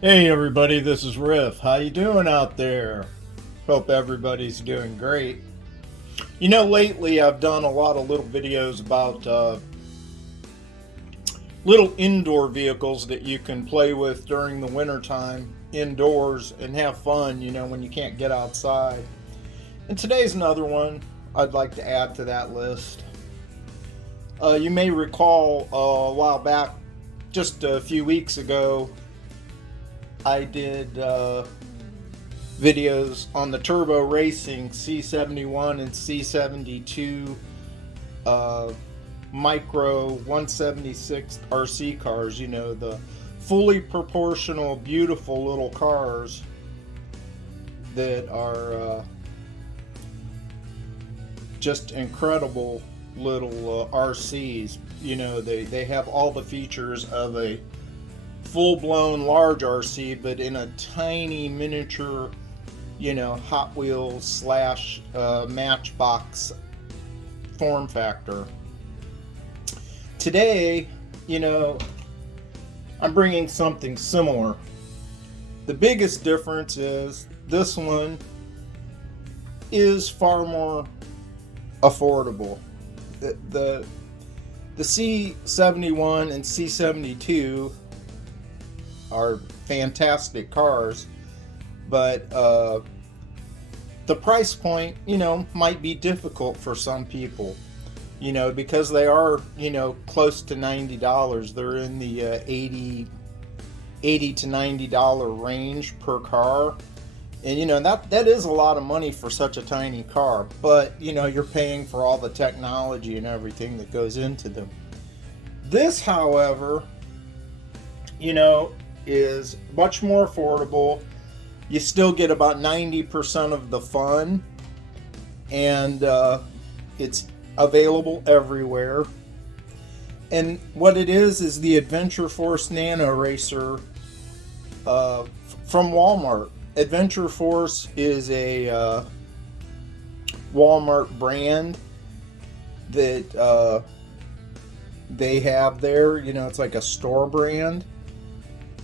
Hey everybody, this is Riff. How you doing out there? Hope everybody's doing great. Lately I've done a lot of little videos about little indoor vehicles that you can play with during the wintertime indoors and have fun, when you can't get outside. And today's another one I'd like to add to that list. You may recall a while back, just a few weeks ago, I did videos on the turbo racing C71 and C72 micro 176 RC cars, the fully proportional, beautiful little cars that are just incredible little RCs. They have all the features of a full-blown large RC, but in a tiny miniature, Hot Wheels slash Matchbox form factor. Today, I'm bringing something similar. The biggest difference is this one is far more affordable. The C71 and C72 are fantastic cars, but the price point, might be difficult for some people, because they are, close to $90. They're in the $80 to $90 range per car. And that is a lot of money for such a tiny car, but you're paying for all the technology and everything that goes into them. This, however, is much more affordable. You still get about 90% of the fun, and it's available everywhere. And what it is the Adventure Force Nano Racer from Walmart. Adventure Force is a Walmart brand that they have there. It's like a store brand.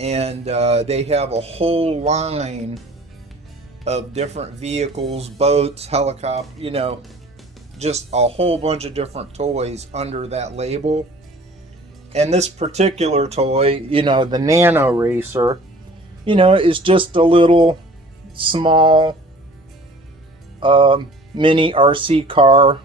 And they have a whole line of different vehicles, boats, helicopters, just a whole bunch of different toys under that label. And this particular toy, the Nano Racer, is just a little small mini RC car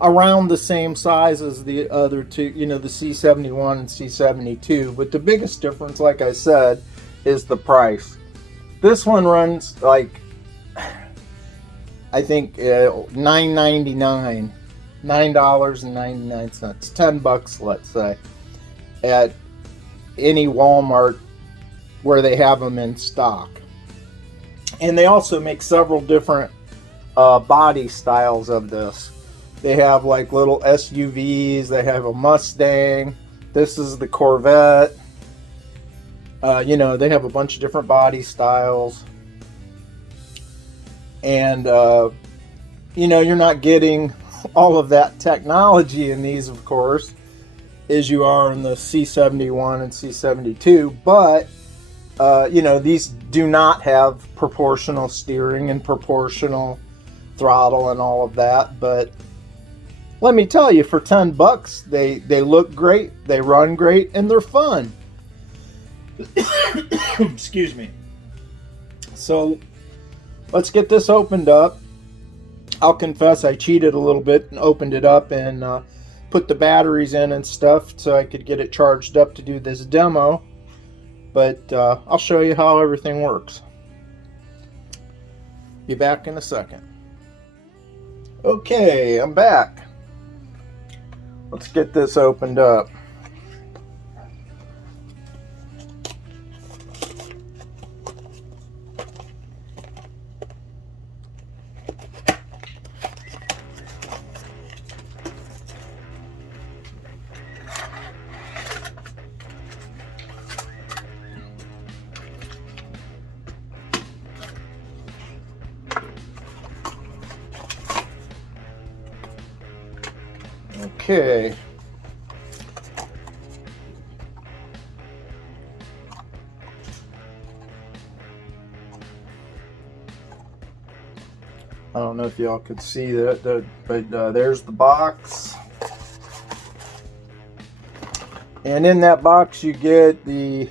around the same size as the other two, the C71 and C72. But the biggest difference, like I said, is the price. This one runs like, I think, $9.99, $9.99, $10, let's say, at any Walmart where they have them in stock. And they also make several different body styles of this. They have like little SUVs. They have a Mustang. This is the Corvette. They have a bunch of different body styles. And, you're not getting all of that technology in these, of course, as you are in the C71 and C72. But, these do not have proportional steering and proportional throttle and all of that. But let me tell you, for $10, they look great, they run great, and they're fun. Excuse me. So let's get this opened up. I'll confess I cheated a little bit and opened it up and put the batteries in and stuff so I could get it charged up to do this demo. But I'll show you how everything works. Be back in a second. Okay, I'm back. Let's get this opened up. Okay. I don't know if y'all could see that, but there's the box. And in that box you get the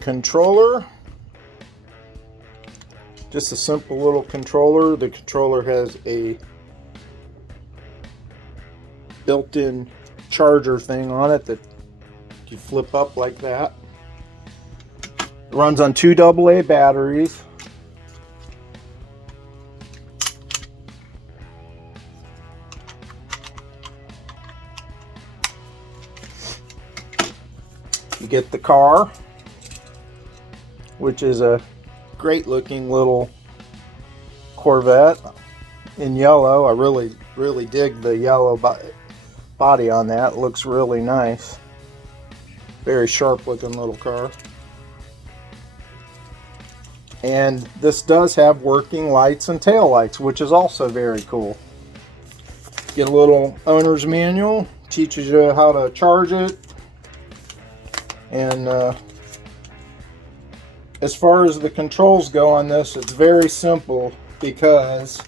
controller. Just a simple little controller. The controller has a built-in charger thing on it that you flip up like that. It runs on 2 AA batteries. You get the car, which is a great looking little Corvette in yellow. I really dig the yellow body on that. It looks really nice. Very sharp looking little car. And this does have working lights and tail lights, which is also very cool. Get a little owner's manual, teaches you how to charge it. And as far as the controls go on this, it's very simple because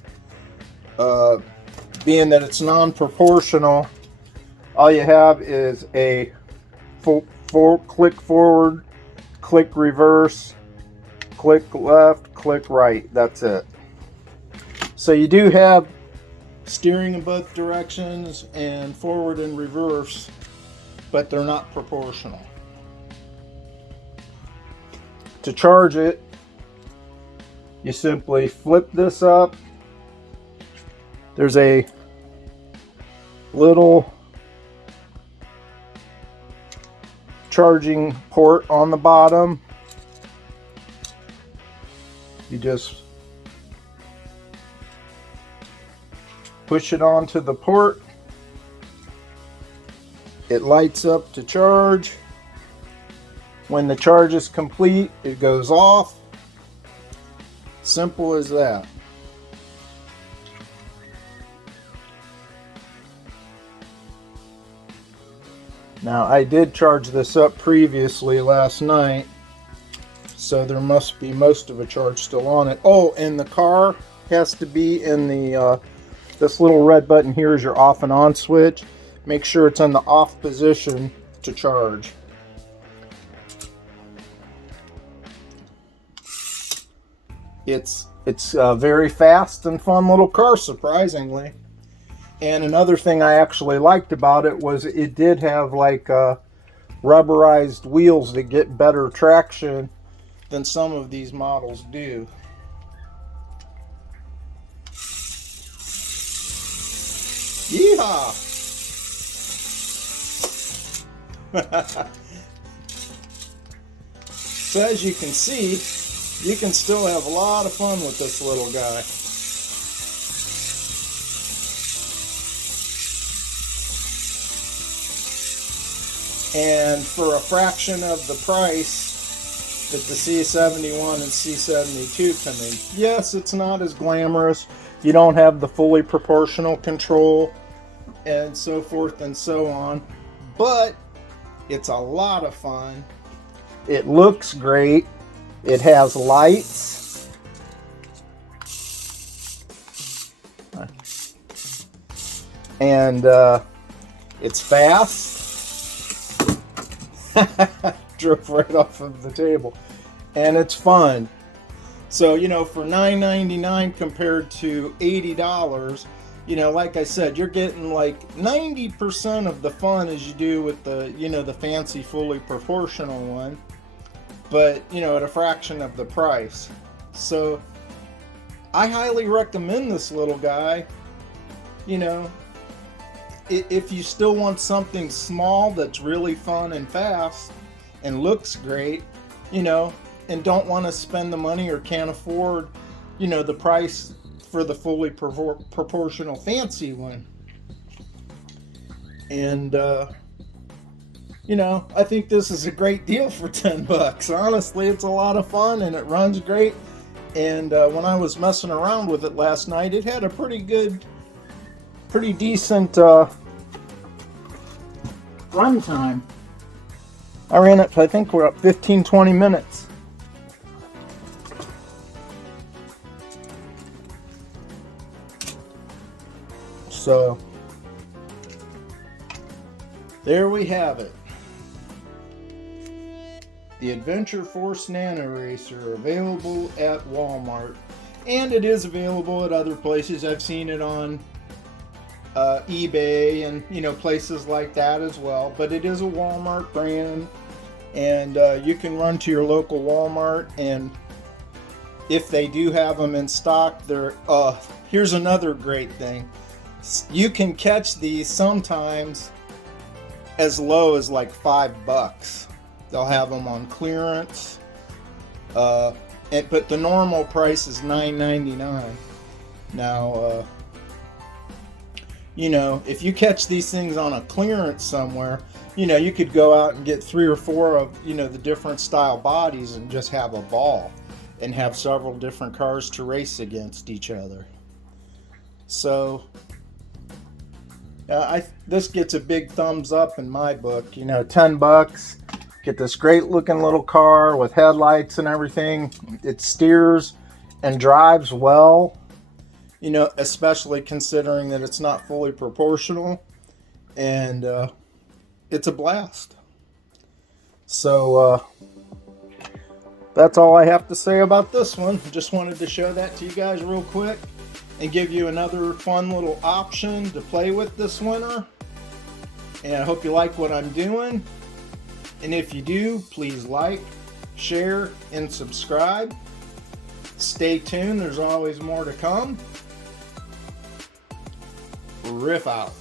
being that it's non-proportional, all you have is a click forward, click reverse, click left, click right. That's it. So you do have steering in both directions and forward and reverse, but they're not proportional. To charge it, you simply flip this up. There's a little charging port on the bottom. You just push it onto the port. It lights up to charge. When the charge is complete, it goes off. Simple as that. Now, I did charge this up previously last night, so there must be most of a charge still on it. Oh, and the car has to be in the this little red button here is your off and on switch. Make sure it's in the off position to charge. It's a very fast and fun little car, surprisingly. And another thing I actually liked about it was it did have like rubberized wheels that get better traction than some of these models do. Yeehaw! So as you can see, you can still have a lot of fun with this little guy. And for a fraction of the price that the C71 and C72 come in. Yes, it's not as glamorous. You don't have the fully proportional control and so forth and so on. But it's a lot of fun. It looks great. It has lights. And it's fast. Drove right off of the table. And it's fun. So, you know, for $9.99 compared to $80, you know, like I said, you're getting like 90% of the fun as you do with the, you know, the fancy fully proportional one. But, you know, at a fraction of the price. So, I highly recommend this little guy. You know, if you still want something small that's really fun and fast and looks great, you know, and don't want to spend the money or can't afford, you know, the price for the fully proportional fancy one. And, you know, I think this is a great deal for 10 bucks. Honestly, it's a lot of fun and it runs great. And when I was messing around with it last night, it had a pretty decent run time. I ran it, I think we're up 15-20 minutes. So there we have it. The Adventure Force Nano Racer, available at Walmart. And it is available at other places. I've seen it on eBay and, you know, places like that as well. But it is a Walmart brand. And you can run to your local Walmart, and if they do have them in stock, they're here's another great thing. You can catch these sometimes as low as like $5. They'll have them on clearance, but the normal price is $9.99. Now, you know, if you catch these things on a clearance somewhere, you know, you could go out and get 3 or 4 of, you know, the different style bodies and just have a ball and have several different cars to race against each other. So this gets a big thumbs up in my book. You know, $10, get this great looking little car with headlights and everything. It steers and drives well, you know, especially considering that it's not fully proportional, and it's a blast. So that's all I have to say about this one. Just wanted to show that to you guys real quick and give you another fun little option to play with this winter. And I hope you like what I'm doing. And if you do, please like, share, and subscribe. Stay tuned, there's always more to come. Riff out.